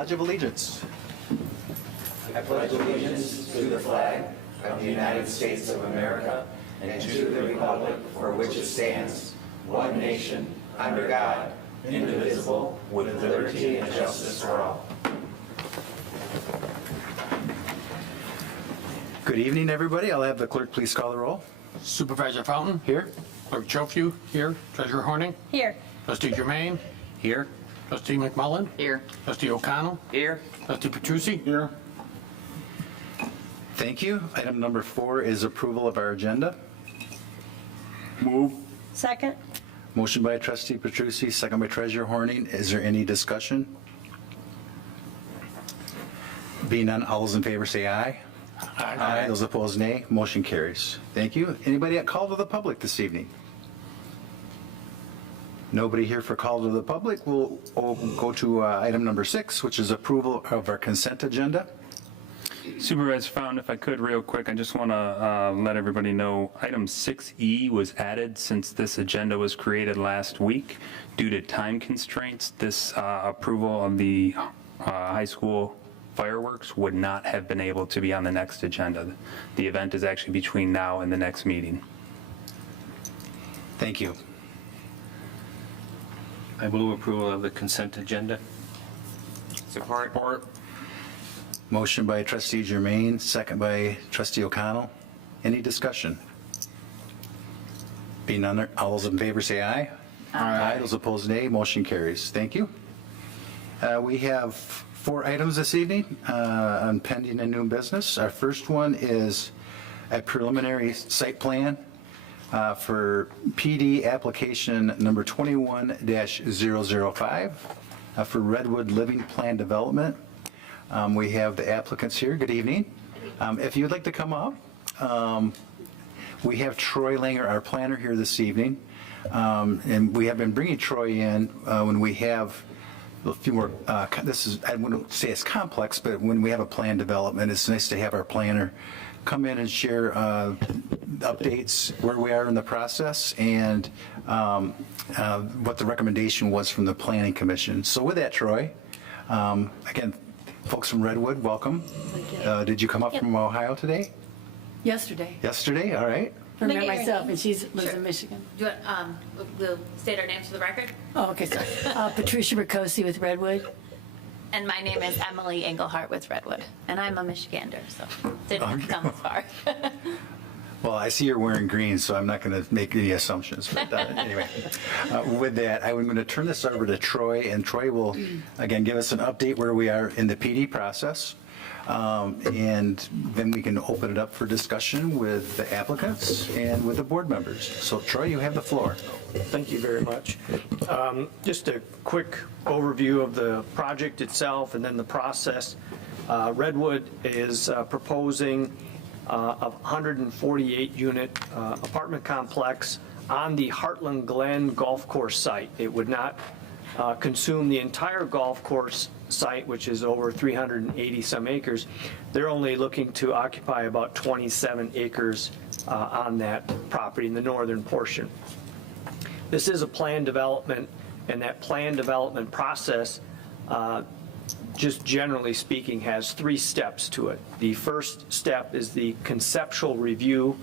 Pledge of Allegiance. I pledge allegiance to the flag of the United States of America and to the republic for which it stands, one nation, under God, indivisible, with liberty and justice for all. Good evening, everybody. I'll have the clerk please call the roll. Supervisor Fountain? Here. Clerk Schofield? Here. Treasurer Horning? Here. Trustee Germain? Here. Trustee McMullen? Here. Trustee O'Connell? Here. Trustee Petrucci? Here. Thank you. Item number 4 is approval of our agenda. Move. Second. Motion by Trustee Petrucci, second by Treasurer Horning. Is there any discussion? Being none, all those in favor say aye. Aye. Those opposed, nay. Motion carries. Thank you. Anybody at call to the public this evening? Nobody here for call to the public. We'll go to item number 6, which is approval of our consent agenda. Supervisor Fountain, if I could real quick, I just want to let everybody know item 6E was added since this agenda was created last week. Due to time constraints, this approval of the high school fireworks would not have been able to be on the next agenda. The event is actually between now and the next meeting. Thank you. I move approval of the consent agenda. Support. Motion by Trustee Germain, second by Trustee O'Connell. Any discussion? Being none, all those in favor say aye. Aye. Those opposed, nay. Motion carries. Thank you. We have 4 items this evening on pending and new business. Our first one is a preliminary site plan for PD application number 21-005 for Redwood Living Plan Development. We have the applicants here. Good evening. If you'd like to come up, we have Troy Langer, our planner, here this evening. And we have been bringing Troy in when we have a few more, this is, I wouldn't say it's complex, but when we have a plan development, it's nice to have our planner come in and share updates, where we are in the process, and what the recommendation was from the Planning Commission. So with that, Troy, again, folks from Redwood, welcome. Did you come up from Ohio today? Yesterday. Yesterday, all right. I met Can I get your myself, name? and she lives Sure. in Michigan. Do you want, we'll state our names for the record. Oh, okay, sorry. Patricia Ricosi with Redwood. And my name is Emily Engelhart with Redwood, and I'm a Michigander, so didn't come as far. Well, I see you're wearing green, so I'm not going to make any assumptions. But anyway, with that, I'm going to turn this over to Troy, and Troy will, again, give us an update where we are in the PD process. And then we can open it up for discussion with the applicants and with the board members. So Troy, you have the floor. Thank you very much. Just a quick overview of the project itself and then the process. Redwood is proposing a 148-unit apartment complex on the Heartland Glen golf course site. It would not consume the entire golf course site, which is over 380 some acres. They're only looking to occupy about 27 acres on that property in the northern portion. This is a planned development, and that planned development process, just generally speaking, has 3 steps to it. The first step is the conceptual review,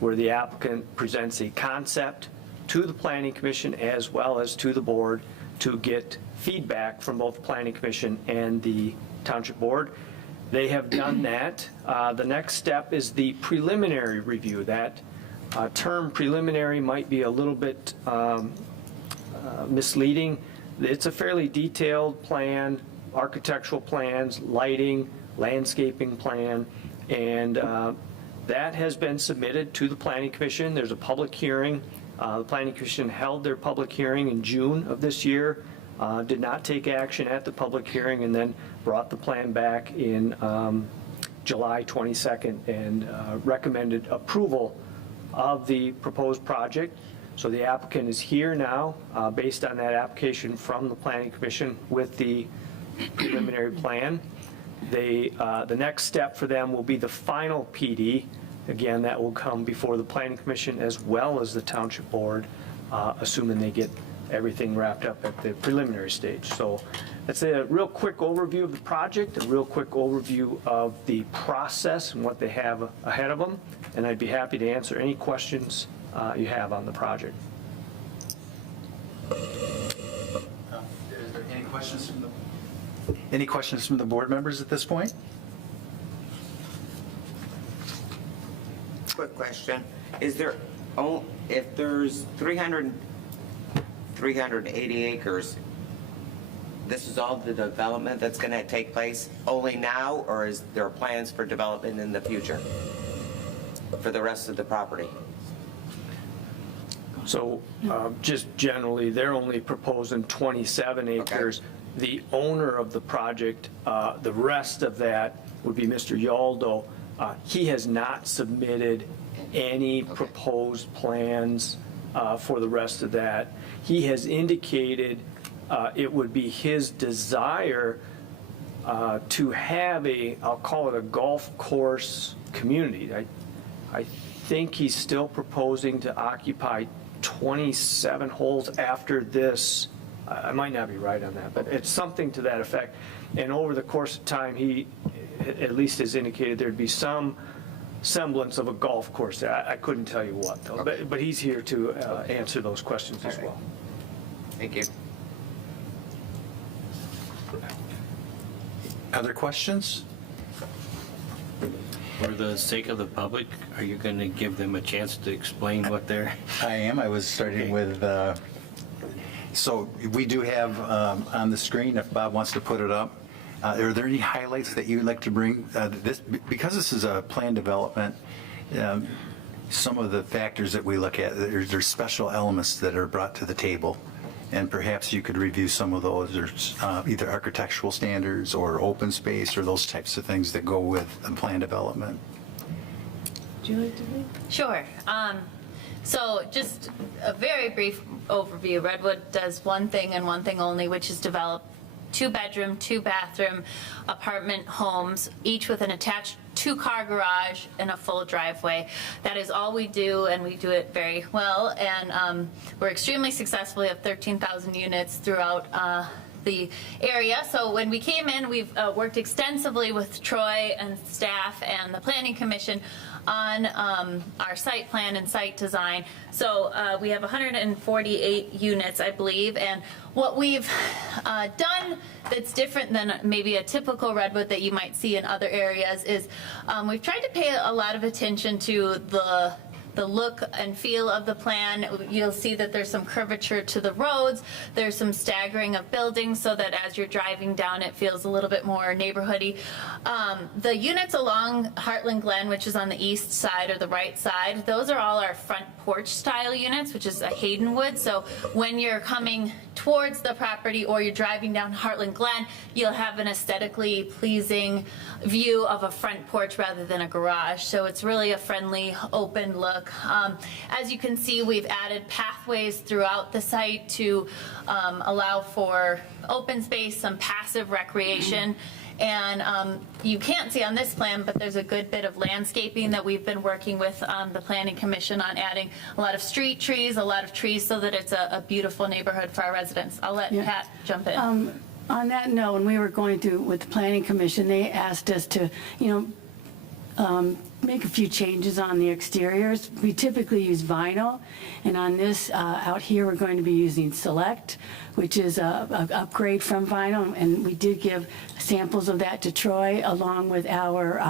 where the applicant presents a concept to the Planning Commission as well as to the board to get feedback from both the Planning Commission and the Township Board. They have done that. The next step is the preliminary review. That term preliminary might be a little bit misleading. It's a fairly detailed plan, architectural plans, lighting, landscaping plan, and that has been submitted to the Planning Commission. There's a public hearing. The Planning Commission held their public hearing in June of this year, did not take action at the public hearing, and then brought the plan back in July 22nd and recommended approval of the proposed project. So the applicant is here now, based on that application from the Planning Commission with the preliminary plan. The next step for them will be the final PD. Again, that will come before the Planning Commission as well as the Township Board, assuming they get everything wrapped up at the preliminary stage. So that's a real quick overview of the project, a real quick overview of the process and what they have ahead of them, and I'd be happy to answer any questions you have on the project. Is there any questions from the board members at this point? Quick question. Is there, if there's 380 acres, this is all the development that's going to take place only now, or is there plans for development in the future for the rest of the property? So just generally, they're only proposing 27 acres. The owner of the project, the rest of that would be Mr. Yaldo. He has not submitted any proposed plans for the rest of that. He has indicated it would be his desire to have I'll call it a golf course community. I think he's still proposing to occupy 27 holes after this. I might not be right on that, but it's something to that effect. And over the course of time, he at least has indicated there'd be some semblance of a golf course there. I couldn't tell you what, though, but he's here to answer those questions as well. Thank you. Other questions? For the sake of the public, are you going to give them a chance to explain what they're? I am. I was starting with, so we do have on the screen, if Bob wants to put it up, are there any highlights that you'd like to bring? Because this is a planned development, some of the factors that we look at, there's special elements that are brought to the table. And perhaps you could review some of those. There's either architectural standards or open space or those types of things that go with a planned development. Would you like to read? Sure. So just a very brief overview. Redwood does one thing and one thing only, which is develop 2-bedroom, 2-bathroom apartment homes, each with an attached 2-car garage and a full driveway. That is all we do, and we do it very well. And we're extremely successful. We have 13,000 units throughout the area. So when we came in, we've worked extensively with Troy and staff and the Planning Commission on our site plan and site design. So we have 148 units, I believe, and what we've done that's different than maybe a typical Redwood that you might see in other areas is we've tried to pay a lot of attention to the look and feel of the plan. You'll see that there's some curvature to the roads. There's some staggering of buildings so that as you're driving down, it feels a little bit more neighborhoody. The units along Heartland Glen, which is on the east side or the right side, those are all our front porch style units, which is a Haydenwood. So when you're coming towards the property or you're driving down Heartland Glen, you'll have an aesthetically pleasing view of a front porch rather than a garage. So it's really a friendly, open look. As you can see, we've added pathways throughout the site to allow for open space, some passive recreation. And you can't see on this plan, but there's a good bit of landscaping that we've been working with the Planning Commission on adding a lot of street trees, a lot of trees so that it's a beautiful neighborhood for our residents. I'll let Pat jump in. On that note, when we were going through with the Planning Commission, they asked us to, make a few changes on the exteriors. We typically use vinyl, and on this out here, we're going to be using Select, which is an upgrade from vinyl, and we did give samples of that to Troy, along with our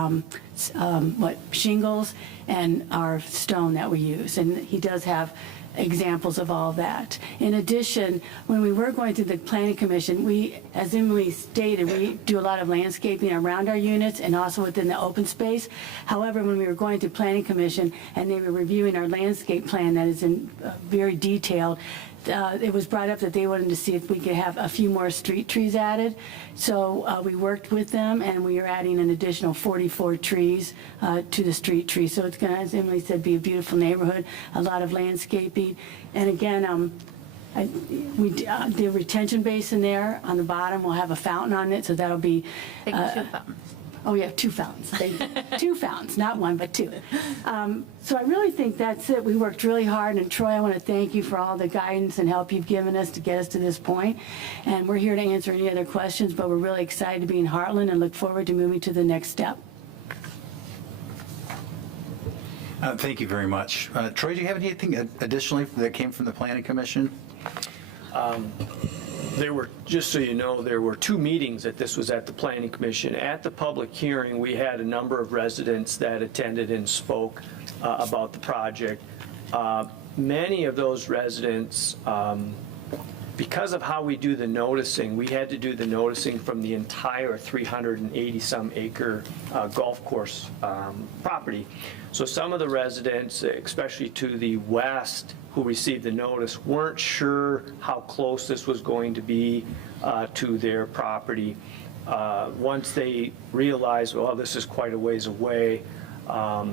shingles and our stone that we use, and he does have examples of all that. In addition, when we were going through the Planning Commission, we, as Emily stated, we do a lot of landscaping around our units and also within the open space. However, when we were going through Planning Commission and they were reviewing our landscape plan that is in very detailed, it was brought up that they wanted to see if we could have a few more street trees added. So we worked with them, and we are adding an additional 44 trees to the street trees. So it's going to, as Emily said, be a beautiful neighborhood, a lot of landscaping. And again, the retention basin there on the bottom will have a fountain on it, so that'll be Big two fountains. Oh, we have 2 fountains. Thank you. 2 fountains, not 1, but 2. So I really think that's it. We worked really hard, and Troy, I want to thank you for all the guidance and help you've given us to get us to this point. And we're here to answer any other questions, but we're really excited to be in Heartland and look forward to moving to the next step. Thank you very much. Troy, do you have anything additionally that came from the Planning Commission? There were, just so you know, there were 2 meetings that this was at the Planning Commission. At the public hearing, we had a number of residents that attended and spoke about the project. Many of those residents, because of how we do the noticing, we had to do the noticing from the entire 380-some acre golf course property. So some of the residents, especially to the west, who received the notice, weren't sure how close this was going to be to their property. Once they realized, well, this is quite a ways away, I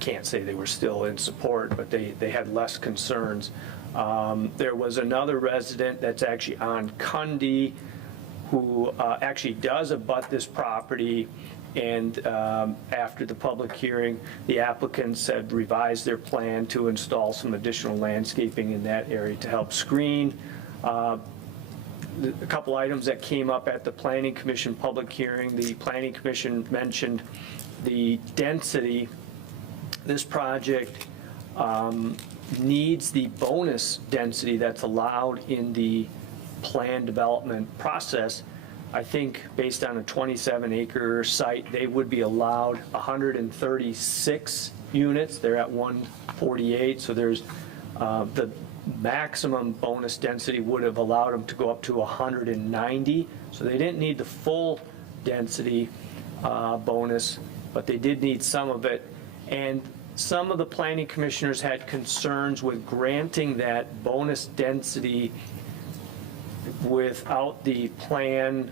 can't say they were still in support, but they had less concerns. There was another resident that's actually on Cundy who actually does abut this property, and after the public hearing, the applicants had revised their plan to install some additional landscaping in that area to help screen. A couple items that came up at the Planning Commission public hearing, the Planning Commission mentioned the density. This project needs the bonus density that's allowed in the plan development process. I think based on a 27-acre site, they would be allowed 136 units. They're at 148, so there's the maximum bonus density would have allowed them to go up to 190. So they didn't need the full density bonus, but they did need some of it. And some of the planning commissioners had concerns with granting that bonus density without the plan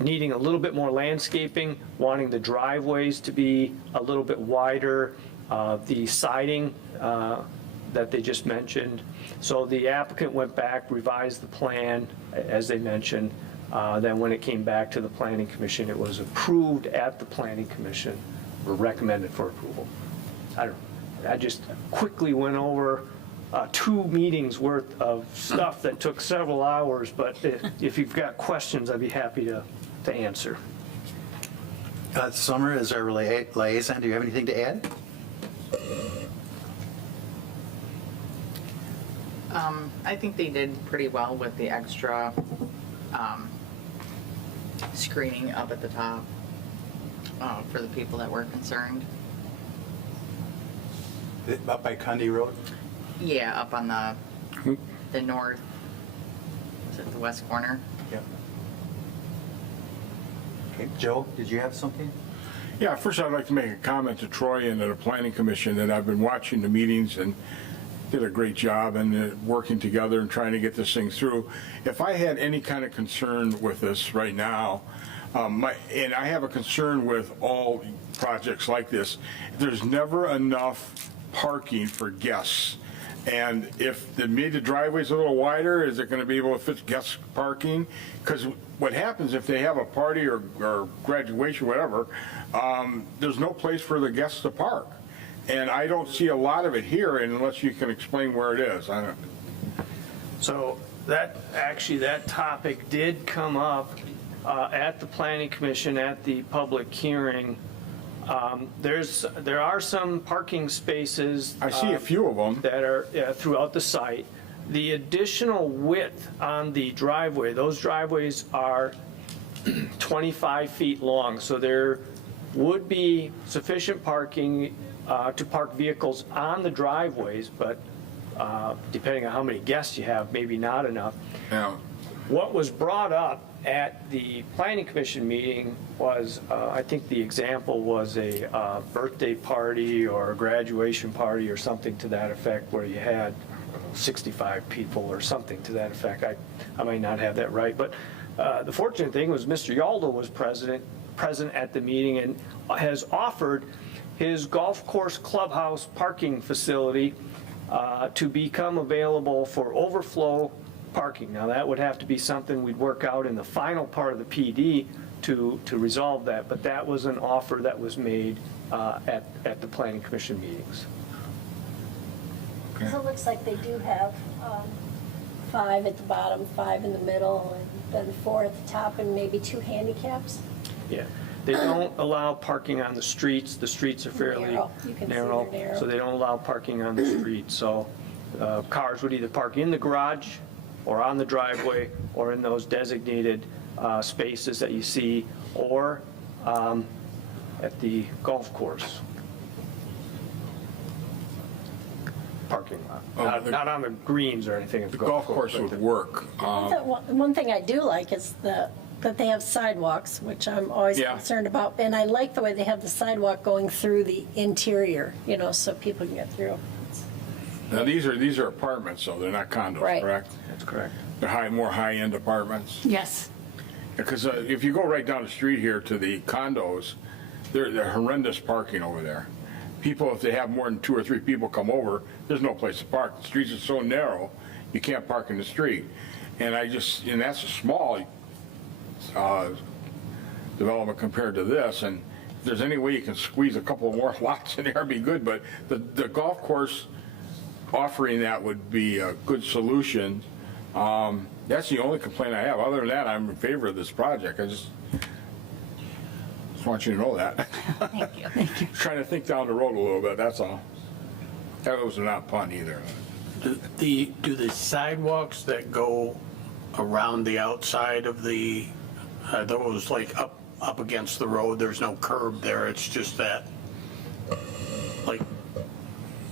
needing a little bit more landscaping, wanting the driveways to be a little bit wider, the siding that they just mentioned. So the applicant went back, revised the plan, as they mentioned. Then when it came back to the Planning Commission, it was approved at the Planning Commission, or recommended for approval. I just quickly went over 2 meetings worth of stuff that took several hours, but if you've got questions, I'd be happy to answer. Summer, as our liaison, do you have anything to add? I think they did pretty well with the extra screening up at the top for the people that were concerned. Up by Cundy Road? Yeah, up on the north, is it the west corner? Yep. Okay, Joe, did you have something? Yeah, first I'd like to make a comment to Troy and to the Planning Commission that I've been watching the meetings and did a great job and working together and trying to get this thing through. If I had any kind of concern with this right now, and I have a concern with all projects like this, there's never enough parking for guests. And if they made the driveways a little wider, is it going to be able to fit guest parking? Because what happens if they have a party or graduation, whatever, there's no place for the guests to park. And I don't see a lot of it here unless you can explain where it is. I don't. So that topic did come up at the Planning Commission at the public hearing. There are some parking spaces. I see a few of them that are throughout the site. The additional width on the driveway, those driveways are 25 feet long, so there would be sufficient parking to park vehicles on the driveways, but depending on how many guests you have, maybe not enough. Yeah. What was brought up at the Planning Commission meeting was, I think the example was a birthday party or a graduation party or something to that effect, where you had 65 people or something to that effect. I might not have that right, but the fortunate thing was Mr. Yaldo was present at the meeting and has offered his golf course clubhouse parking facility to become available for overflow parking. Now, that would have to be something we'd work out in the final part of the PD to resolve that, but that was an offer that was made at the Planning Commission meetings. So it looks like they do have 5 at the bottom, 5 in the middle, and then 4 at the top, and maybe 2 handicaps. Yeah. They don't allow parking on the streets. The streets are fairly Narrow. You can see they're narrow, narrow. so they don't allow parking on the street. So cars would either park in the garage or on the driveway or in those designated spaces that you see, or at the golf course parking lot. Not on the greens or anything at The golf course but would work. One thing I do like is that they have sidewalks, which I'm always Yeah. concerned about. And I like the way they have the sidewalk going through the interior, so people can get through. Now, these are apartments, so they're not condos, Right. correct? That's correct. They're more high-end apartments. Yes. Because if you go right down the street here to the condos, they're horrendous parking over there. People, if they have more than 2 or 3 people come over, there's no place to park. The streets are so narrow, you can't park in the street. And that's a small development compared to this, and if there's any way you can squeeze a couple more lots in there, it'd be good, but the golf course offering that would be a good solution. That's the only complaint I have. Other than that, I'm in favor of this project. I just want you to know that. Thank you. Trying to think down the road a little bit, that's all. That was not fun either. Do the sidewalks that go around the outside of the, those like up against the road, there's no curb there, it's just that, like,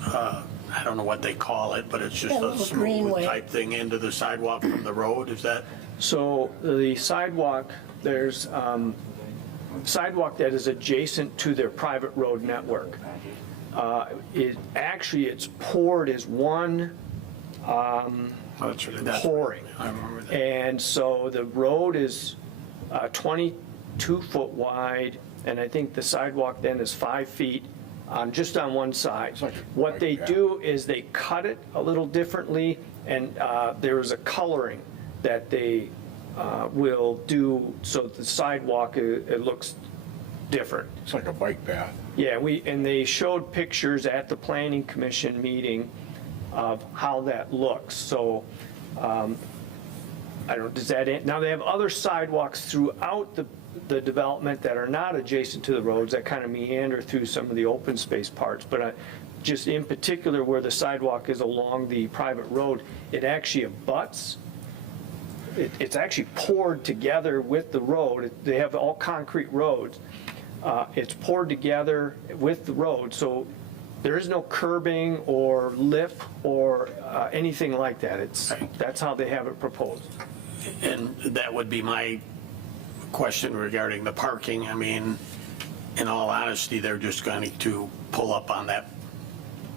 I don't know what they call it, but it's just Yeah, a little smooth greenway. type thing into the sidewalk from the road, is that? So the sidewalk, there's sidewalk that is adjacent to their private road network. It's poured as one That's pouring. I remember that. And so the road is 22 foot wide, and I think the sidewalk then is 5 feet just on one side. like a What they bike path. do is they cut it a little differently, and there is a coloring that they will do so that the sidewalk, it looks different. It's like a bike path. Yeah, and they showed pictures at the Planning Commission meeting of how that looks. So, I don't, does that, now they have other sidewalks throughout the development that are not adjacent to the roads that kind of meander through some of the open space parts. But just in particular where the sidewalk is along the private road, it actually abuts. It's actually poured together with the road. They have all concrete roads. It's poured together with the road, so there is no curbing or lip or anything like that. That's how they have it proposed. And that would be my question regarding the parking. I mean, in all honesty, they're just going to pull up on that,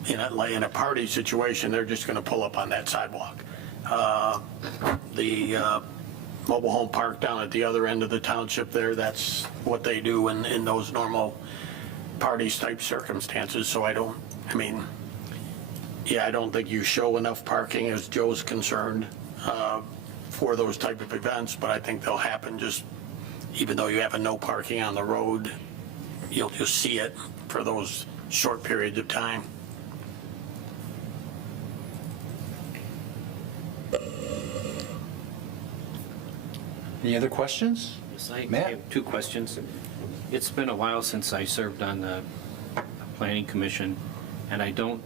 in a party situation, they're just going to pull up on that sidewalk. The mobile home park down at the other end of the township there, that's what they do in those normal parties type circumstances. So I don't think you show enough parking as Joe's concerned for those type of events, but I think they'll happen just, even though you have a no parking on the road, you'll just see it for those short periods of time. Any other questions? Yes, I Matt? have 2 questions. It's been a while since I served on the Planning Commission, and I don't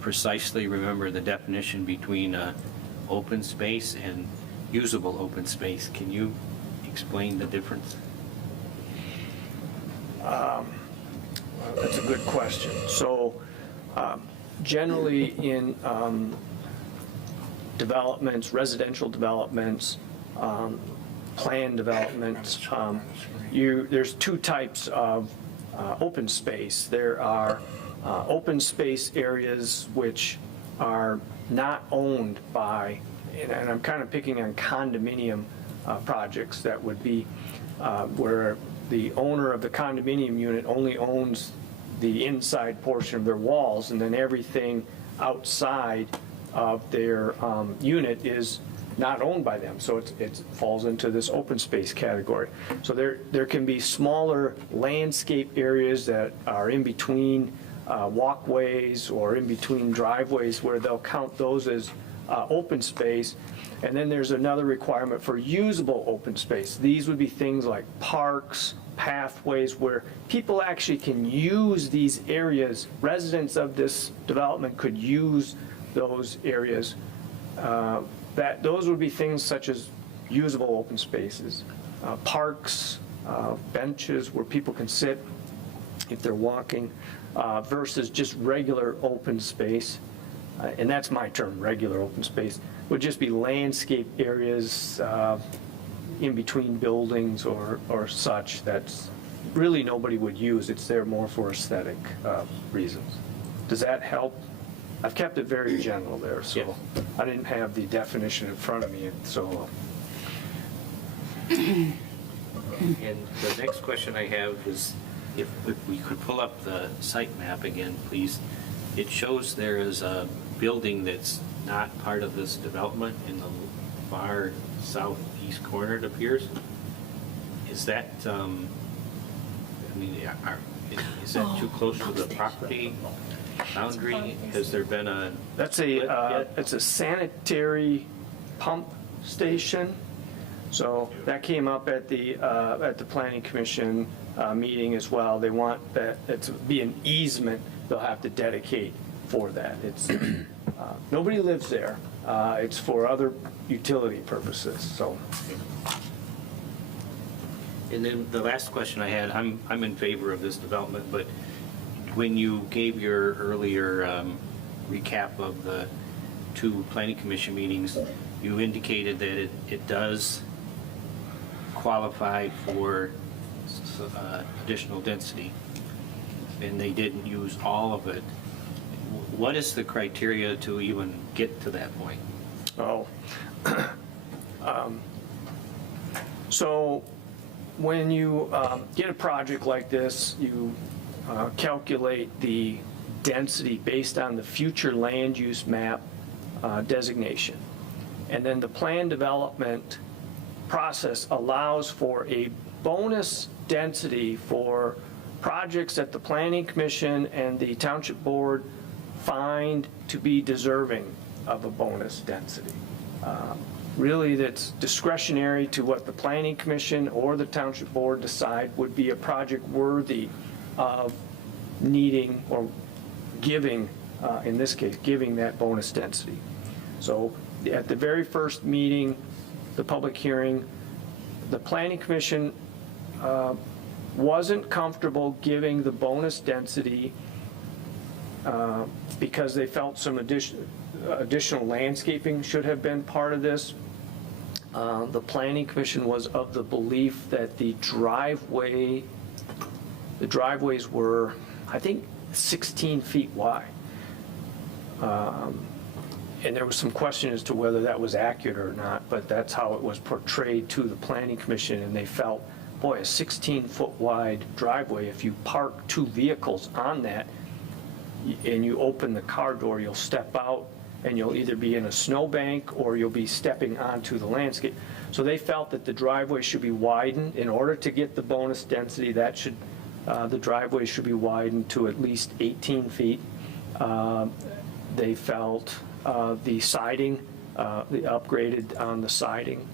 precisely remember the definition between open space and usable open space. Can you explain the difference? That's a good question. So generally in developments, residential developments, planned developments, there's 2 types of open space. There are open space areas which are not owned by, and I'm kind of picking on condominium projects that would be where the owner of the condominium unit only owns the inside portion of their walls, and then everything outside of their unit is not owned by them, so it falls into this open space category. So there can be smaller landscape areas that are in between walkways or in between driveways where they'll count those as open space. And then there's another requirement for usable open space. These would be things like parks, pathways, where people actually can use these areas. Residents of this development could use those areas. Those would be things such as usable open spaces, parks, benches where people can sit if they're walking, versus just regular open space. And that's my term, regular open space, would just be landscape areas in between buildings or such that's really nobody would use. It's there more for aesthetic reasons. Does that help? I've kept it very general there, so I didn't have the definition in front of me, so. And the next question I have is, if we could pull up the site map again, please. It shows there is a building that's not part of this development in the far southeast corner, it appears. Is that, is that too close to the property boundary? Has there been a? That's split yet? it's a sanitary pump station. So that came up at the Planning Commission meeting as well. They want that it to be an easement they'll have to dedicate for that. It's, nobody lives there. It's for other utility purposes, so. And then the last question I had, I'm in favor of this development, but when you gave your earlier recap of the 2 Planning Commission meetings, you indicated that it does qualify for additional density, and they didn't use all of it. What is the criteria to even get to that point? Oh. So when you get a project like this, you calculate the density based on the future land use map designation. And then the plan development process allows for a bonus density for projects that the Planning Commission and the Township Board find to be deserving of a bonus density. Really, that's discretionary to what the Planning Commission or the Township Board decide would be a project worthy of needing or giving, in this case, giving that bonus density. So at the very first meeting, the public hearing, the Planning Commission wasn't comfortable giving the bonus density because they felt some additional landscaping should have been part of this. The Planning Commission was of the belief that the driveways were, I think, 16 feet wide. And there was some question as to whether that was accurate or not, but that's how it was portrayed to the Planning Commission, and they felt, boy, a 16-foot wide driveway, if you park 2 vehicles on that and you open the car door, you'll step out and you'll either be in a snowbank or you'll be stepping onto the landscape. So they felt that the driveway should be widened in order to get the bonus density. That should, the driveway should be widened to at least 18 feet. They felt the siding, the upgraded on the siding.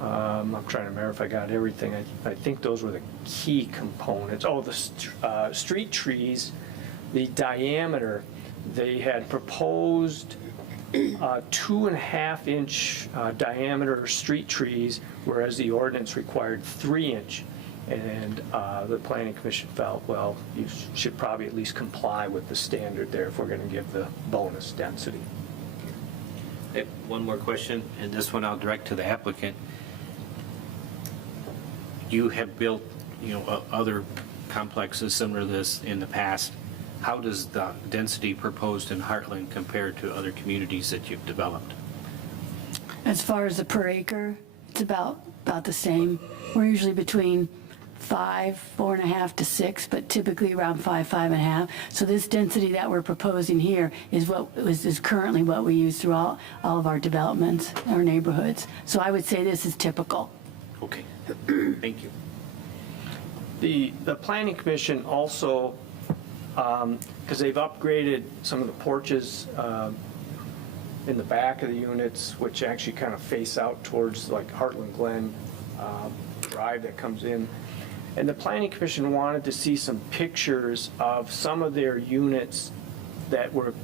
I'm trying to remember if I got everything. I think those were the key components. Oh, the street trees, the diameter, they had proposed 2.5-inch diameter street trees, whereas the ordinance required 3-inch. And the Planning Commission felt, well, you should probably at least comply with the standard there if we're going to give the bonus density. I have one more question, and this one I'll direct to the applicant. You have built, other complexes similar to this in the past. How does the density proposed in Heartland compare to other communities that you've developed? As far as the per acre, it's about the same. We're usually between 5, 4.5 to 6, but typically around 5, 5.5. So this density that we're proposing here is currently what we use through all of our developments, our neighborhoods. So I would say this is typical. Okay, thank you. The Planning Commission also, because they've upgraded some of the porches in the back of the units, which actually kind of face out towards like Heartland Glen Drive that comes in. And the Planning Commission wanted to see some pictures of some of their units that were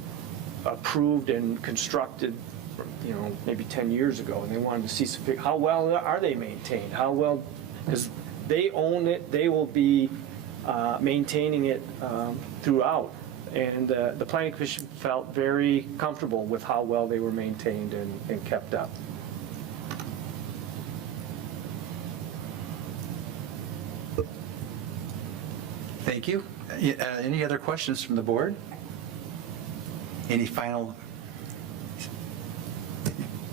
approved and constructed, maybe 10 years ago. And they wanted to see some, how well are they maintained? How well, because they own it, they will be maintaining it throughout. And the Planning Commission felt very comfortable with how well they were maintained and kept up. Thank you. Any other questions from the board? Any final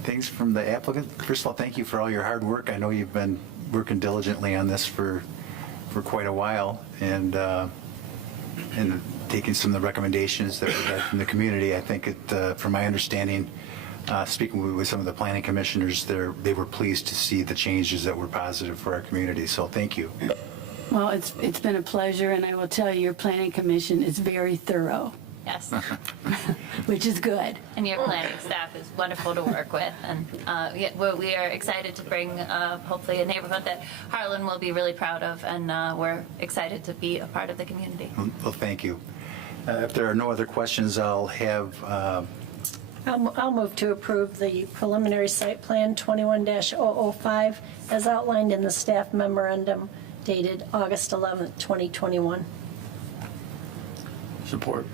things from the applicant? First of all, thank you for all your hard work. I know you've been working diligently on this for quite a while, and taking some of the recommendations that we got from the community. I think from my understanding, speaking with some of the planning commissioners, they were pleased to see the changes that were positive for our community. So thank you. Well, it's been a pleasure, and I will tell you, your planning commission is very thorough, Yes. which is good. And your planning staff is wonderful to work with. And we are excited to bring, hopefully, a neighborhood that Heartland will be really proud of. And we're excited to be a part of the community. Well, thank you. If there are no other questions, I'll have... I'll move to approve the preliminary site plan 21-005 as outlined in the staff memorandum dated August 11th, 2021. Support.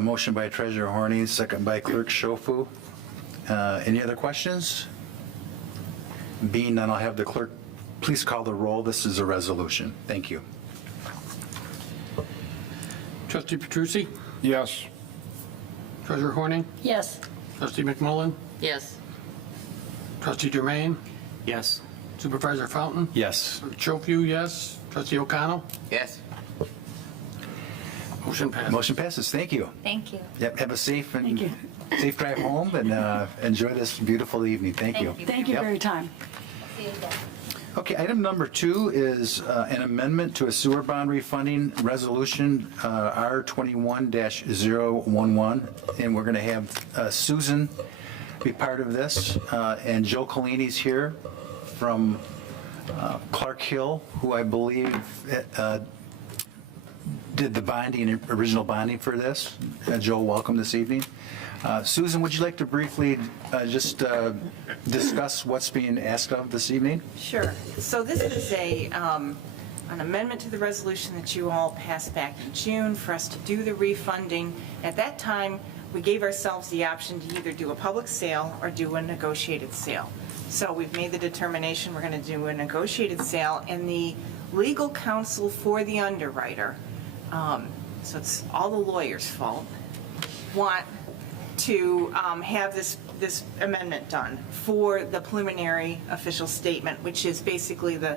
Motion by Treasurer Horning, second by Clerk Shofu. Any other questions? Being none, I'll have the clerk please call the roll. This is a resolution. Thank you. Trustee Petrucci? Yes. Treasurer Horning? Yes. Trustee McMullen? Yes. Trustee Germain? Yes. Supervisor Fountain? Yes. Chofu, yes. Trustee O'Connell? Yes. Motion passed. Motion passes. Thank you. Thank you. Yep. Have a safe Thank you. drive home, and enjoy this beautiful evening. Thank you. Thank you Yep. for your time. See you again. Okay, item number 2 is an amendment to a sewer bond refunding resolution, R21-011, and we're going to have Susan be part of this, and Joe Collini's here from Clark Hill, who I believe did the original bonding for this. Joe, welcome this evening. Susan, would you like to briefly just discuss what's being asked of this evening? Sure. So this is an amendment to the resolution that you all passed back in June for us to do the refunding. At that time, we gave ourselves the option to either do a public sale or do a negotiated sale. So we've made the determination we're going to do a negotiated sale, and the legal counsel for the underwriter, so it's all the lawyers' fault, want to have this amendment done for the preliminary official statement, which is basically the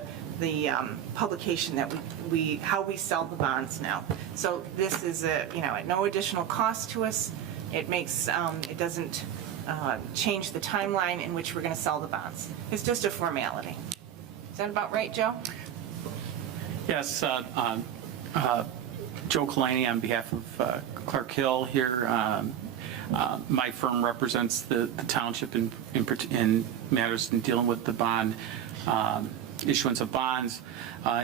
publication that how we sell the bonds now. So this is at no additional cost to us. It makes it doesn't change the timeline in which we're going to sell the bonds. It's just a formality. Is that about right, Joe? Yes, Joe Kalani on behalf of Clark Hill here. My firm represents the township in matters in dealing with the bond issuance of bonds.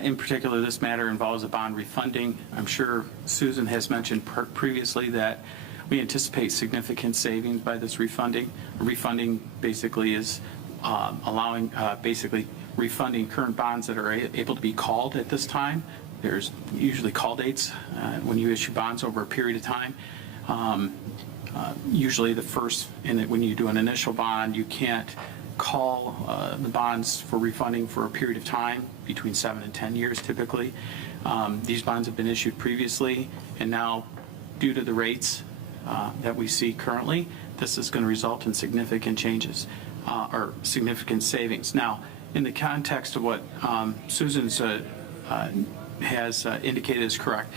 In particular, this matter involves a bond refunding. I'm sure Susan has mentioned previously that we anticipate significant savings by this refunding. Refunding basically is refunding current bonds that are able to be called at this time. There's usually call dates when you issue bonds over a period of time. Usually when you do an initial bond, you can't call the bonds for refunding for a period of time, between 7 and 10 years typically. These bonds have been issued previously, and now due to the rates that we see currently, this is going to result in significant changes or significant savings. Now, in the context of what Susan's has indicated is correct.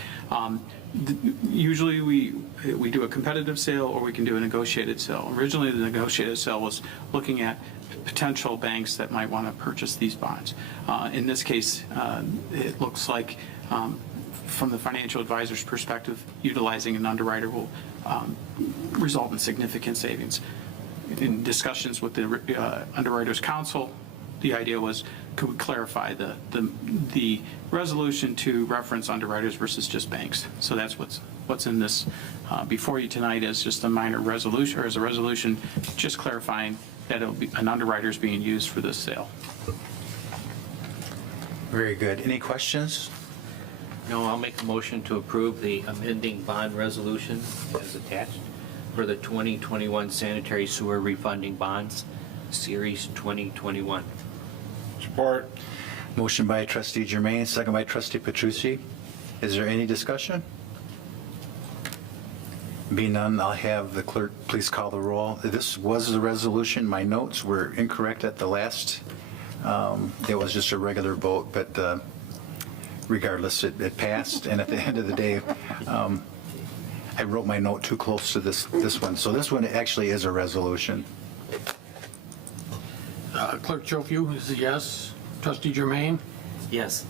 Usually we do a competitive sale or we can do a negotiated sale. Originally, the negotiated sale was looking at potential banks that might want to purchase these bonds. In this case, it looks like from the financial advisor's perspective, utilizing an underwriter will result in significant savings. In discussions with the underwriters council, the idea was, could we clarify the resolution to reference underwriters versus just banks? So that's what's in this before you tonight as just a minor resolution, or as a resolution, just clarifying that it'll be an underwriter is being used for this sale. Very good. Any questions? No, I'll make a motion to approve the amending bond resolution as attached for the 2021 sanitary sewer refunding bonds, Series 2021. Support. Motion by trustee Germain, second by trustee Petrucci. Is there any discussion? Being none, I'll have the clerk please call the roll. This was the resolution. My notes were incorrect at the last. It was just a regular vote, but regardless, it passed. And at the end of the day, I wrote my note too close to this one. So this one actually is a resolution. Clerk Chofiu is a yes. Trustee Germain? Yes.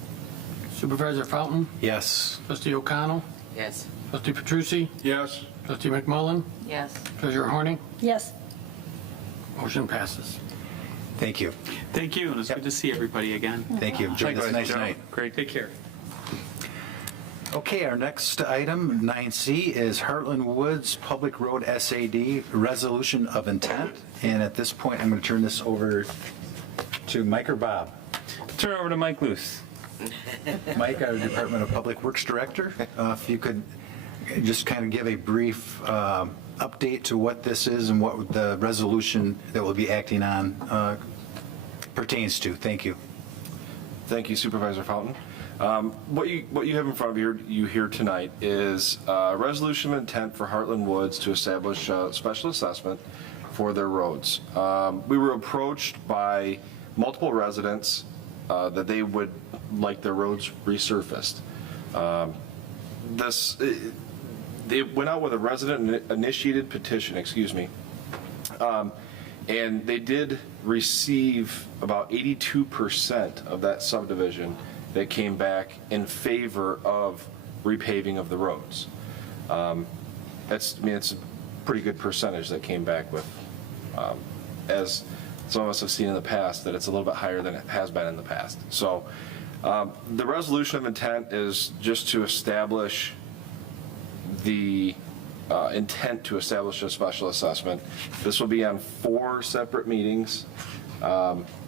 Supervisor Fountain? Yes. Trustee O'Connell? Yes. Trustee Petrucci? Yes. Trustee McMullen? Yes. Treasurer Horning? Yes. Motion passes. Thank you. Thank you, and it's good to see everybody again. Thank you. Enjoy this Likewise, nice Joe. night. Great. Take care. Okay, our next item, 9C, is Heartland Woods Public Road SAD Resolution of Intent. And at this point, I'm going to turn this over to Mike or Bob. Turn it over to Mike Luce. Mike, our Department of Public Works Director, if you could just kind of give a brief update to what this is and what the resolution that we'll be acting on pertains to. Thank you. Thank you, Supervisor Fountain. What you have in front of you here tonight is a resolution of intent for Heartland Woods to establish a special assessment for their roads. We were approached by multiple residents that they would like their roads resurfaced. They went out with a resident-initiated petition, and they did receive about 82% of that subdivision that came back in favor of repaving of the roads. It's a pretty good percentage that came back with, as some of us have seen in the past, that it's a little bit higher than it has been in the past. So the resolution of intent is just to establish the intent to establish a special assessment. This will be on 4 separate meetings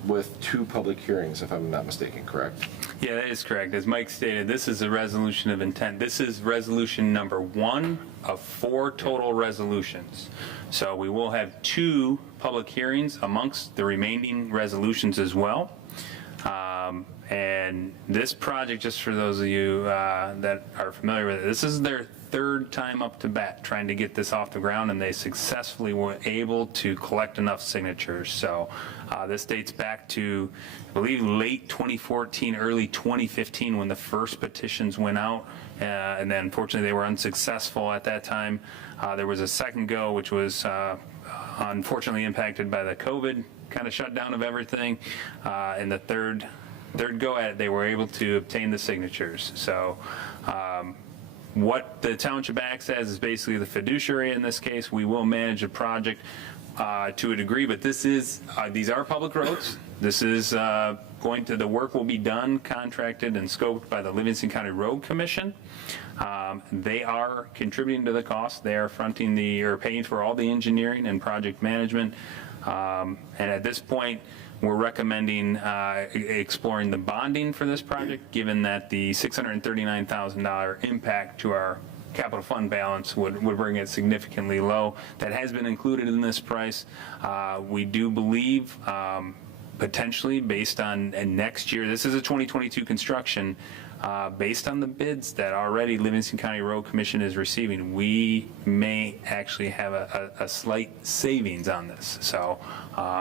with 2 public hearings, if I'm not mistaken, correct? Yeah, that is correct. As Mike stated, this is a resolution of intent. This is resolution number 1 of 4 total resolutions. So we will have 2 public hearings amongst the remaining resolutions as well. And this project, just for those of you that are familiar with it, this is their 3rd time up to bat trying to get this off the ground, and they successfully were able to collect enough signatures. So this dates back to, I believe, late 2014, early 2015 when the first petitions went out, and then unfortunately they were unsuccessful at that time. There was a second go, which was unfortunately impacted by the COVID kind of shutdown of everything, and the third go at it, they were able to obtain the signatures. So what the township acts as is basically the fiduciary in this case. We will manage a project to a degree, but this is these are public roads. This is the work will be done, contracted, and scoped by the Livingston County Road Commission. They are contributing to the cost. They are fronting or paying for all the engineering and project management. And at this point, we're recommending exploring the bonding for this project, given that the $639,000 impact to our capital fund balance would bring it significantly low. That has been included in this price. We do believe, potentially, based on next year, this is a 2022 construction, based on the bids that already Livingston County Road Commission is receiving, we may actually have a slight savings on this. So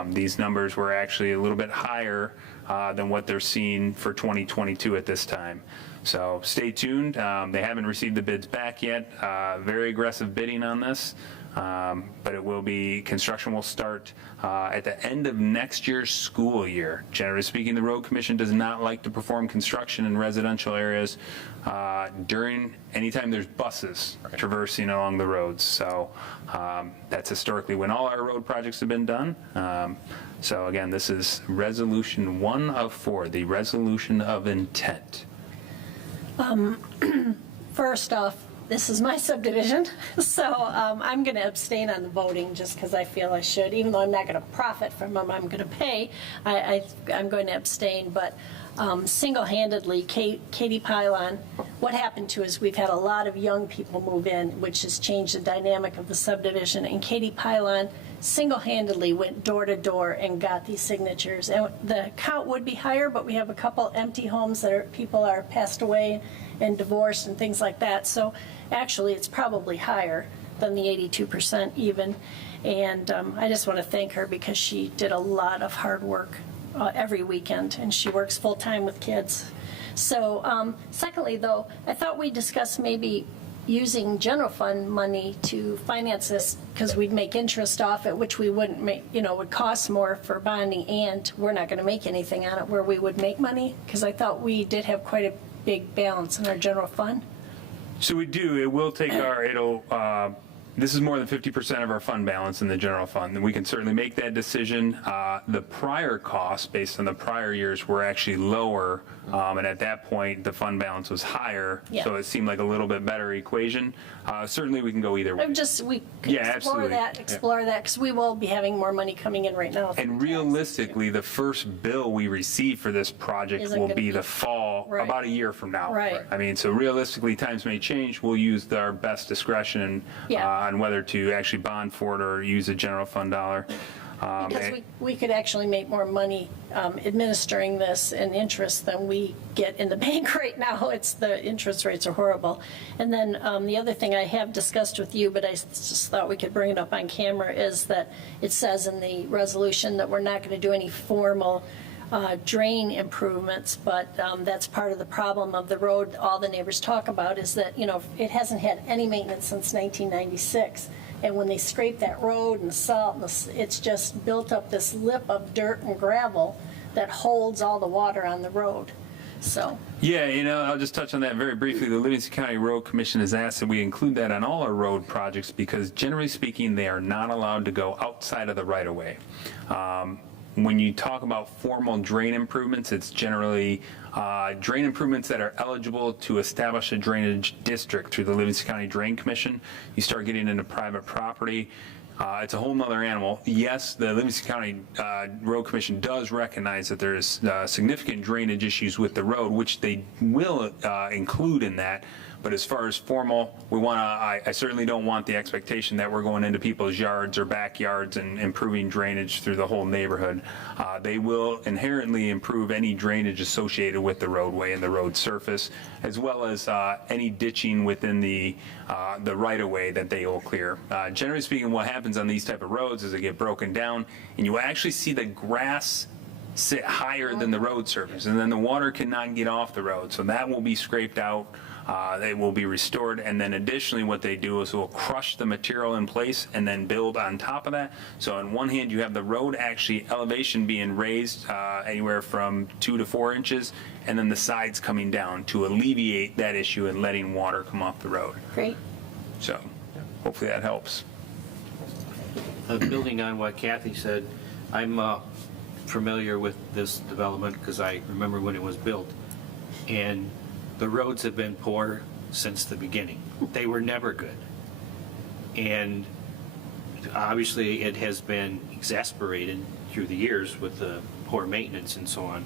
these numbers were actually a little bit higher than what they're seeing for 2022 at this time. So stay tuned. They haven't received the bids back yet. Very aggressive bidding on this. But it will be, construction will start at the end of next year's school year. Generally speaking, the Road Commission does not like to perform construction in residential areas during, anytime there's buses traversing along the roads. So that's historically when all our road projects have been done. So again, this is resolution 1 of 4, the resolution of intent. First off, this is my subdivision, so I'm going to abstain on the voting just because I feel I should. Even though I'm not going to profit from them, I'm going to pay. I'm going to abstain, but single-handedly, Katie Pylon, what happened to is we've had a lot of young people move in, which has changed the dynamic of the subdivision, and Katie Pylon single-handedly went door to door and got these signatures. And the count would be higher, but we have a couple empty homes that people are passed away and divorced and things like that. So actually, it's probably higher than the 82% even. And I just want to thank her because she did a lot of hard work every weekend, and she works full-time with kids. So secondly, though, I thought we discussed maybe using general fund money to finance this because we'd make interest off it, which we wouldn't make, would cost more for bonding, and we're not going to make anything on it where we would make money, because I thought we did have quite a big balance in our general fund. So we do. It will take this is more than 50% of our fund balance in the general fund. And we can certainly make that decision. The prior costs, based on the prior years, were actually lower. And at that point, the fund balance was higher. Yeah. So it seemed like a little bit better equation. Certainly, we can go either way. We could explore that, because we will be having more money coming in right now. And realistically, the first bill we receive for this project will be the fall, Right. about a year from now. Right. I mean, so realistically, times may change. We'll use our best discretion on whether to actually bond for it or use a general fund dollar. Because we could actually make more money administering this and interest than we get in the bank right now. The interest rates are horrible. And then the other thing I have discussed with you, but I just thought we could bring it up on camera, is that it says in the resolution that we're not going to do any formal drain improvements, but that's part of the problem of the road. All the neighbors talk about is that, it hasn't had any maintenance since 1996. And when they scrape that road and the salt, it's just built up this lip of dirt and gravel that holds all the water on the road. So. Yeah, I'll just touch on that very briefly. The Livingston County Road Commission has asked that we include that on all our road projects because, generally speaking, they are not allowed to go outside of the right-of-way. When you talk about formal drain improvements, it's generally drain improvements that are eligible to establish a drainage district through the Livingston County Drain Commission. You start getting into private property. It's a whole nother animal. Yes, the Livingston County Road Commission does recognize that there is significant drainage issues with the road, which they will include in that. But as far as formal, I certainly don't want the expectation that we're going into people's yards or backyards and improving drainage through the whole neighborhood. They will inherently improve any drainage associated with the roadway and the road surface, as well as any ditching within the right-of-way that they will clear. Generally speaking, what happens on these type of roads is they get broken down, and you actually see the grass sit higher than the road surface, and then the water cannot get off the road. So that will be scraped out. They will be restored, and then additionally what they do is they'll crush the material in place and then build on top of that. So on one hand, you have the road actually elevation being raised anywhere from 2 to 4 inches, and then the sides coming down to alleviate that issue and letting water come off the road. Great. So hopefully that helps. Building on what Kathy said, I'm familiar with this development because I remember when it was built. And the roads have been poor since the beginning. They were never good. And obviously it has been exasperated through the years with the poor maintenance and so on.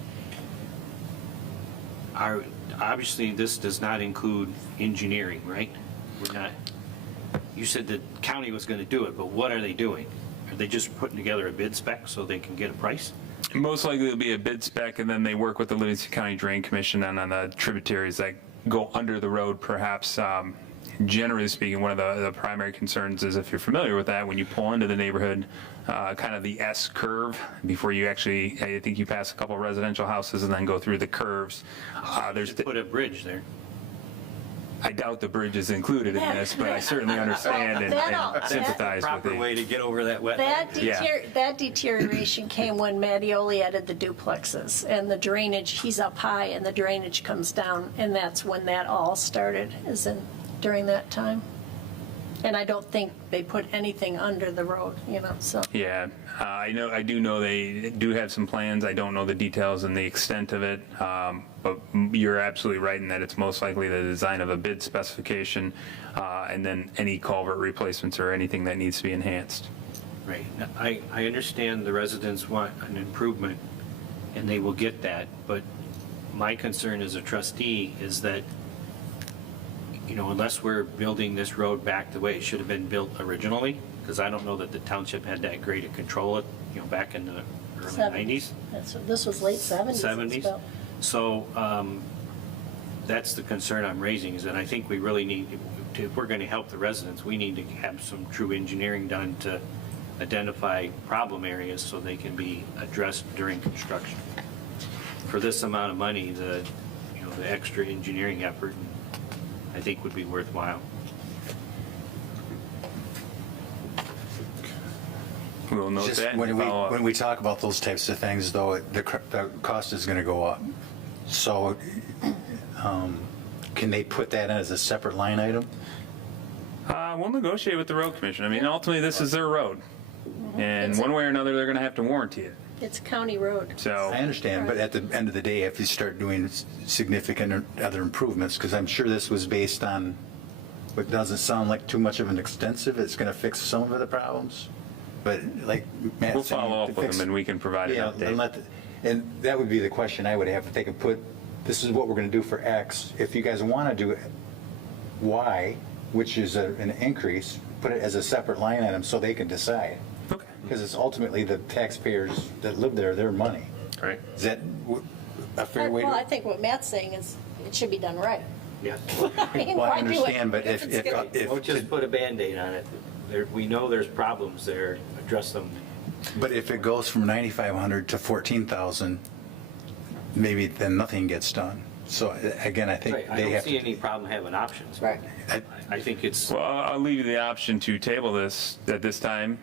Obviously this does not include engineering, right? You said the county was going to do it, but what are they doing? Are they just putting together a bid spec so they can get a price? Most likely it'll be a bid spec, and then they work with the Livingston County Drain Commission and on the tributaries that go under the road, perhaps generally speaking, one of the primary concerns is, if you're familiar with that, when you pull into the neighborhood, kind of the S curve before you actually, I think you pass a couple residential houses and then go through the curves. There's, Put a bridge there. I doubt the bridge is included in this, but I certainly understand and sympathize with Proper way it. to get over that wetland. That deterioration came when Mattioli added the duplexes, and the drainage, he's up high, and the drainage comes down, and that's when that all started, during that time. And I don't think they put anything under the road, so. Yeah, I do know they do have some plans. I don't know the details and the extent of it, but you're absolutely right in that it's most likely the design of a bid specification, and then any culvert replacements or anything that needs to be enhanced. Right. Now, I understand the residents want an improvement, and they will get that, but my concern as a trustee is that, unless we're building this road back the way it should have been built originally, because I don't know that the township had that great a control it, back in the early 90s. This was late 70s. 70s. So that's the concern I'm raising, is that I think we really need, if we're going to help the residents, we need to have some true engineering done to identify problem areas so they can be addressed during construction. For this amount of money, the extra engineering effort, I think, would be worthwhile. We'll note Just that. and when follow up. we talk about those types of things, though, the cost is going to go up. So can they put that in as a separate line item? We'll negotiate with the road commission. I mean, ultimately, this is their road, and one way or another, they're going to have to warranty it. It's county road. So I understand, but at the end of the day, if you start doing significant other improvements, because I'm sure this was based on what doesn't sound like too much of an extensive, it's going to fix some of the problems. But like Matt we'll saying, follow up to with fix- them, and we can provide an Yeah, update. and that would be the question I would have. If they could put, this is what we're going to do for X. If you guys want to do Y, which is an increase, put it as a separate line item so they can decide. Okay. Because it's ultimately the taxpayers that live there, their money. Right. Is that a fair way to? Well, I think what Matt's saying is it should be done right. Yeah. Well, I understand, but if Don't just put a Band-Aid on it. We know there's problems there, address them. But if it goes from 9,500 to 14,000, maybe then nothing gets done. So again, I think Right, I they don't have see to. any problem having options. Right. I think it's, Well, I'll leave you the option to table this at this time.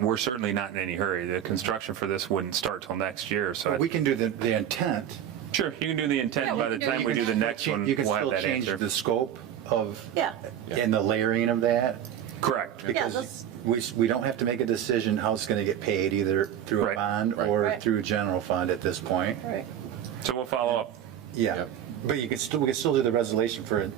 We're certainly not in any hurry. The construction for this wouldn't start till next year, so. We can do the intent. Sure, you can do the intent. By the time we do the next one, You can we'll have still that change answer. the scope of, Yeah. and the layering of that. Correct. Because we don't have to make a decision how it's going to get paid, either through a Right. bond or Right. through general fund at this point. Right. So we'll follow up. Yeah, but we can still do the resolution for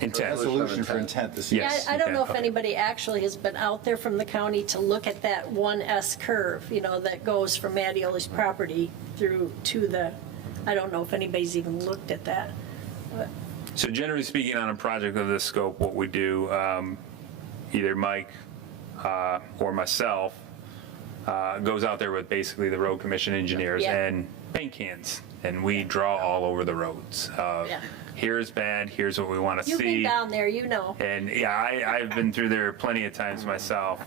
Intent. resolution for intent to see. Yes. Yeah, I don't know if Okay. anybody actually has been out there from the county to look at that 1S curve, that goes from Mattioli's property through to I don't know if anybody's even looked at that. But So generally speaking, on a project of this scope, what we do, either Mike or myself goes out there with basically the road commission engineers Yeah. and paint cans, and we draw all over the roads. Yeah. Here's bad, here's what we want to You've been see. down there, And yeah, I've been through there plenty of times myself.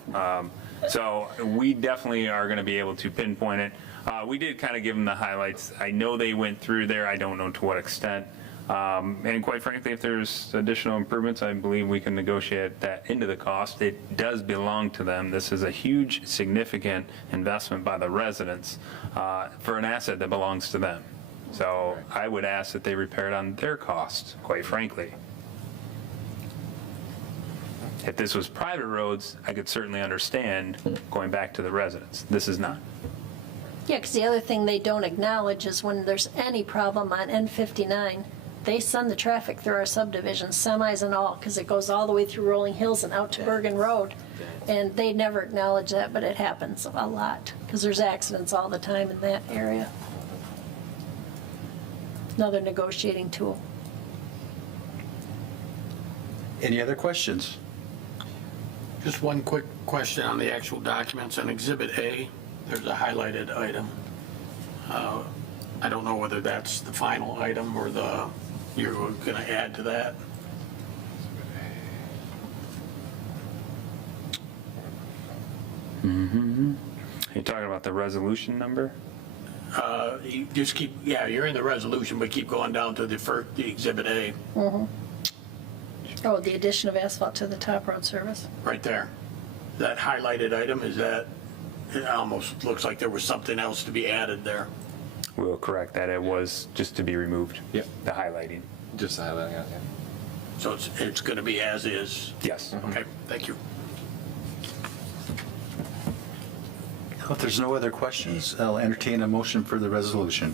So we definitely are going to be able to pinpoint it. We did kind of give them the highlights. I know they went through there. I don't know to what extent. And quite frankly, if there's additional improvements, I believe we can negotiate that into the cost. It does belong to them. This is a huge, significant investment by the residents for an asset that belongs to them. So I would ask that they repair it on their cost, quite frankly. If this was private roads, I could certainly understand going back to the residents. This is not. Yeah, because the other thing they don't acknowledge is when there's any problem on N59, they send the traffic through our subdivision, semis and all, because it goes all the way through Rolling Hills and out to Bergen Road. And they never acknowledge that, but it happens a lot, because there's accidents all the time in that area. Another negotiating tool. Any other questions? Just one quick question on the actual documents. On Exhibit A, there's a highlighted item. I don't know whether that's the final item or you're going to add to that. You're talking about the resolution number? You just keep, yeah, you're in the resolution, but keep going down to the Exhibit A, Oh, the addition of asphalt to the top road service. right there. That highlighted item, is that, it almost looks like there was something else to be added there. We'll correct that. It was just to be removed. Yep. The highlighting. Just highlighting it, yeah. So it's going to be as is. Yes. Okay, thank you. If there's no other questions, I'll entertain a motion for the resolution.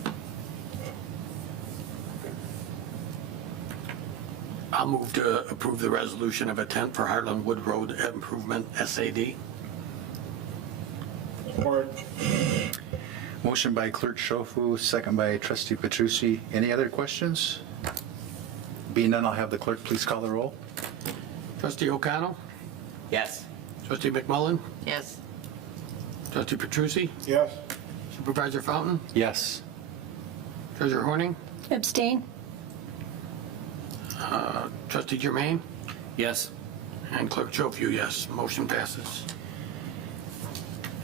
I'll move to approve the resolution of intent for Heartland Wood Road Improvement, SAD. Motion by Clerk Schofu, second by Trustee Petrucci. Any other questions? Being none, I'll have the clerk please call the roll. Trustee O'Connell? Yes. Trustee McMullen? Yes. Trustee Petrucci? Yes. Supervisor Fountain? Yes. Treasurer Horning? Abstain? Trustee Germain? Yes. And Clerk Schofu, yes. Motion passes.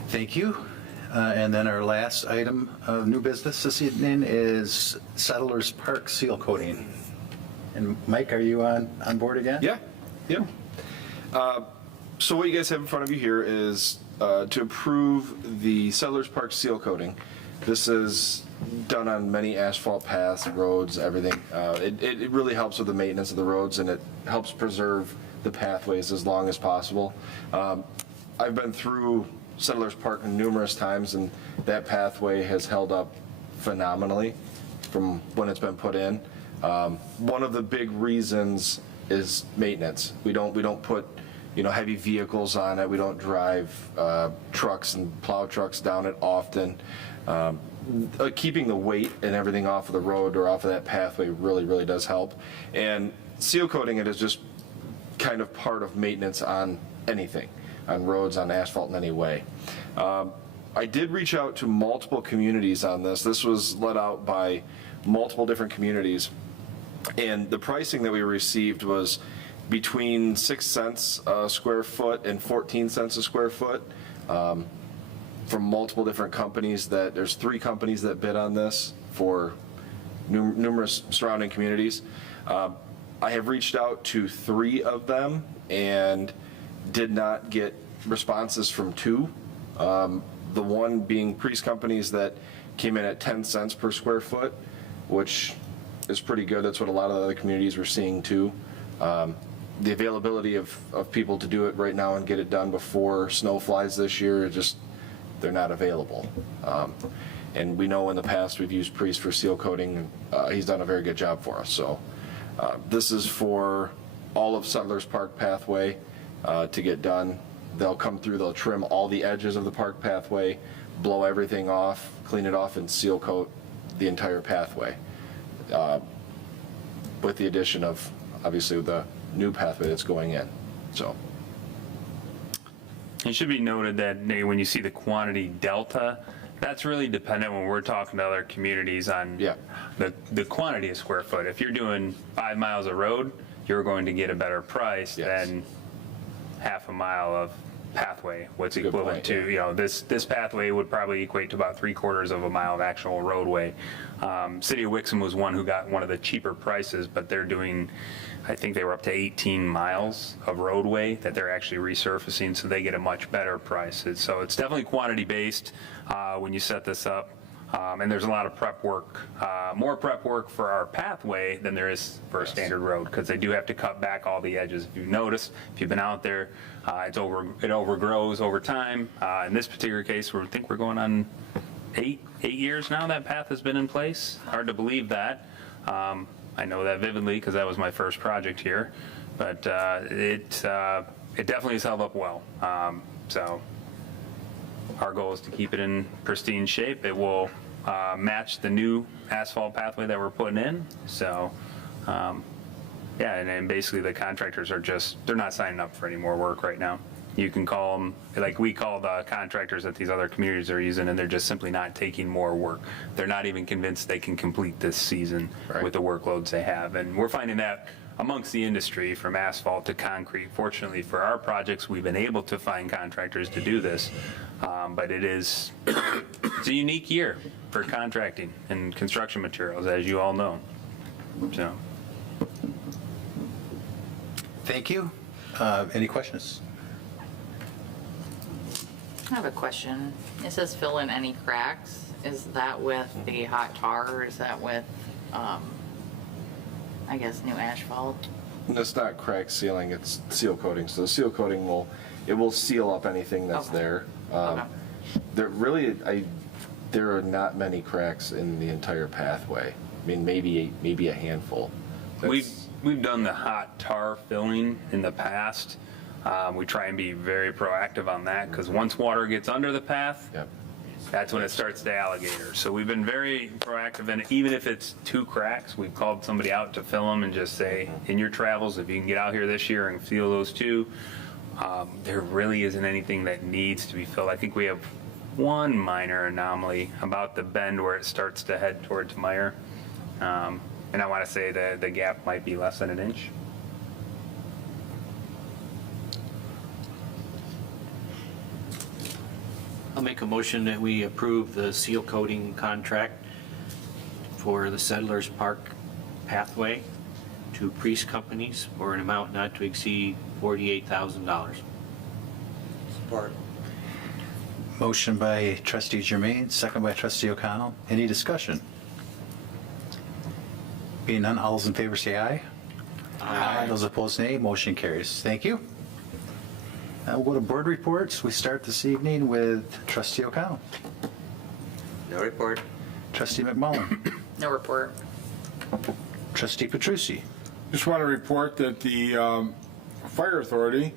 Thank you. And then our last item of new business this evening is Settlers Park seal coating. And Mike, are you on board again? Yeah, yeah. So what you guys have in front of you here is to approve the Settlers Park seal coating. This is done on many asphalt paths, roads, everything. It really helps with the maintenance of the roads, and it helps preserve the pathways as long as possible. I've been through Settlers Park numerous times, and that pathway has held up phenomenally from when it's been put in. One of the big reasons is maintenance. We don't put heavy vehicles on it. We don't drive trucks and plow trucks down it often. Keeping the weight and everything off of the road or off of that pathway really, really does help. And seal coating it is just kind of part of maintenance on anything, on roads, on asphalt in any way. I did reach out to multiple communities on this. This was let out by multiple different communities. And the pricing that we received was between 6 cents a square foot and 14 cents a square foot from multiple different companies. There's 3 companies that bid on this for numerous surrounding communities. I have reached out to 3 of them and did not get responses from 2. The one being Priest companies that came in at 10 cents per square foot, which is pretty good. That's what a lot of the other communities were seeing too. The availability of people to do it right now and get it done before snow flies this year, they're not available. And we know in the past we've used Priest for seal coating. He's done a very good job for us. So this is for all of Settlers Park pathway to get done. They'll come through, they'll trim all the edges of the park pathway, blow everything off, clean it off, and seal coat the entire pathway. With the addition of, obviously, the new pathway that's going in. So It should be noted that when you see the quantity delta, that's really dependent when we're talking to other communities on the quantity of square foot. If you're doing 5 miles of road, you're going to get a better price than half a mile of pathway. What's equivalent to, this pathway would probably equate to about 3/4 of a mile of actual roadway. City of Wixom was one who got one of the cheaper prices, but they're doing, I think they were up to 18 miles of roadway that they're actually resurfacing, so they get a much better price. So it's definitely quantity based when you set this up. And there's a lot of prep work, more prep work for our pathway than there is for a standard road, because they do have to cut back all the edges. If you've noticed, if you've been out there, it overgrows over time. In this particular case, I think we're going on 8 years now that path has been in place. Hard to believe that. I know that vividly because that was my first project here, but it definitely has held up well. So our goal is to keep it in pristine shape. It will match the new asphalt pathway that we're putting in. So, and basically the contractors they're not signing up for any more work right now. You can call them, like we call the contractors that these other communities are using, and they're just simply not taking more work. They're not even convinced they can complete this season with the workloads they have. And we're finding that amongst the industry from asphalt to concrete. Fortunately for our projects, we've been able to find contractors to do this. But it's a unique year for contracting and construction materials, as you all know. So, Thank you. Any questions? I have a question. It says fill in any cracks. Is that with the hot tar or is that with, I guess, new asphalt? It's not crack sealing, it's seal coating. So the seal coating will seal up anything that's Okay. there. Okay. There are not many cracks in the entire pathway. I mean, maybe a handful. we've done the hot tar filling in the past. We try and be very proactive on that because once water gets under the path, Yep. that's when it starts to alligator. So we've been very proactive, and even if it's 2 cracks, we've called somebody out to fill them and just say, in your travels, if you can get out here this year and seal those 2, there really isn't anything that needs to be filled. I think we have one minor anomaly about the bend where it starts to head towards Meyer. And I want to say the gap might be less than an inch. I'll make a motion that we approve the seal coating contract for the Settlers Park pathway to Priest Companies for an amount not to exceed $48,000. Support. Motion by trustee Jermaine, second by trustee O'Connell. Any discussion? Being none, all those in favor say aye. Aye. Those opposed, nay. Motion carries. Thank you. Now we'll go to board reports. We start this evening with trustee O'Connell. No report. Trustee McMullen. No report. Trustee Petrucci. Just want to report that the Fire Authority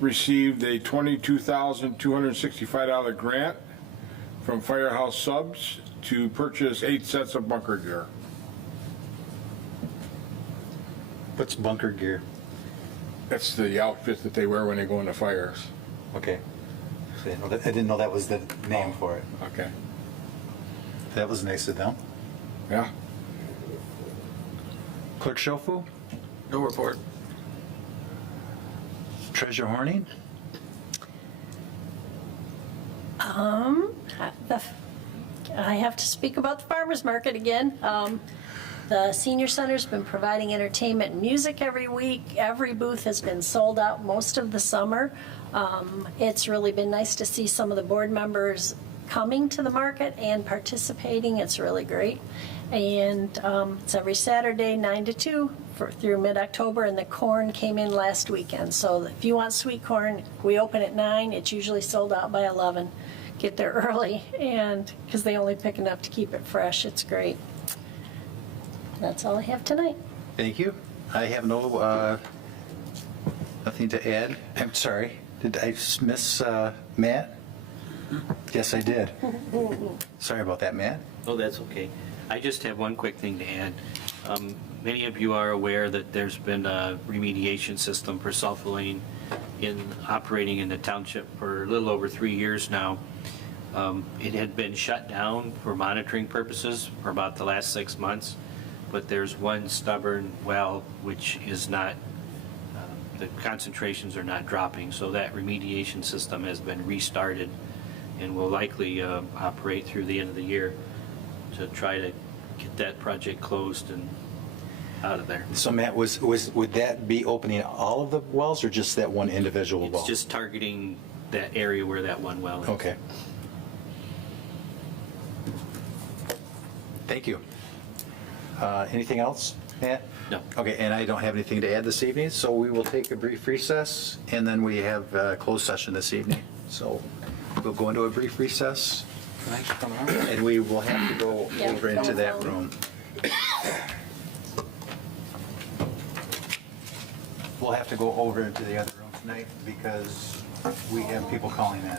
received a $22,265 grant from Firehouse Subs to purchase 8 sets of bunker gear. What's bunker gear? That's the outfit that they wear when they go into fires. Okay. I didn't know that was the name for it. Okay. That was nice of them. Yeah. Clerk Shofu. No report. Treasurer Horning. I have to speak about the farmer's market again. The senior center's been providing entertainment and music every week. Every booth has been sold out most of the summer. It's really been nice to see some of the board members coming to the market and participating. It's really great. And it's every Saturday, 9 to 2 through mid-October, and the corn came in last weekend. So if you want sweet corn, we open at 9. It's usually sold out by 11. Get there early, and because they only pick enough to keep it fresh. It's great. That's all I have tonight. Thank you. I have no, nothing to add. I'm sorry. Did I miss Matt? Yes, I did. Sorry about that, Matt. Oh, that's okay. I just have one quick thing to add. Many of you are aware that there's been a remediation system for sulfur operating in the township for a little over 3 years now. It had been shut down for monitoring purposes for about the last 6 months, but there's one stubborn well which is not, the concentrations are not dropping, so that remediation system has been restarted and will likely operate through the end of the year to try to get that project closed and out of there. So Matt, would that be opening all of the wells or just that one individual well? It's just targeting that area where that one well is. Okay. Thank you. Anything else, Matt? No. Okay, and I don't have anything to add this evening, so we will take a brief recess, and then we have a closed session this evening. So we'll go into a brief recess, and we will have to go Yeah, over into don't that phone. room. We'll have to go over into the other room tonight because we have people calling in.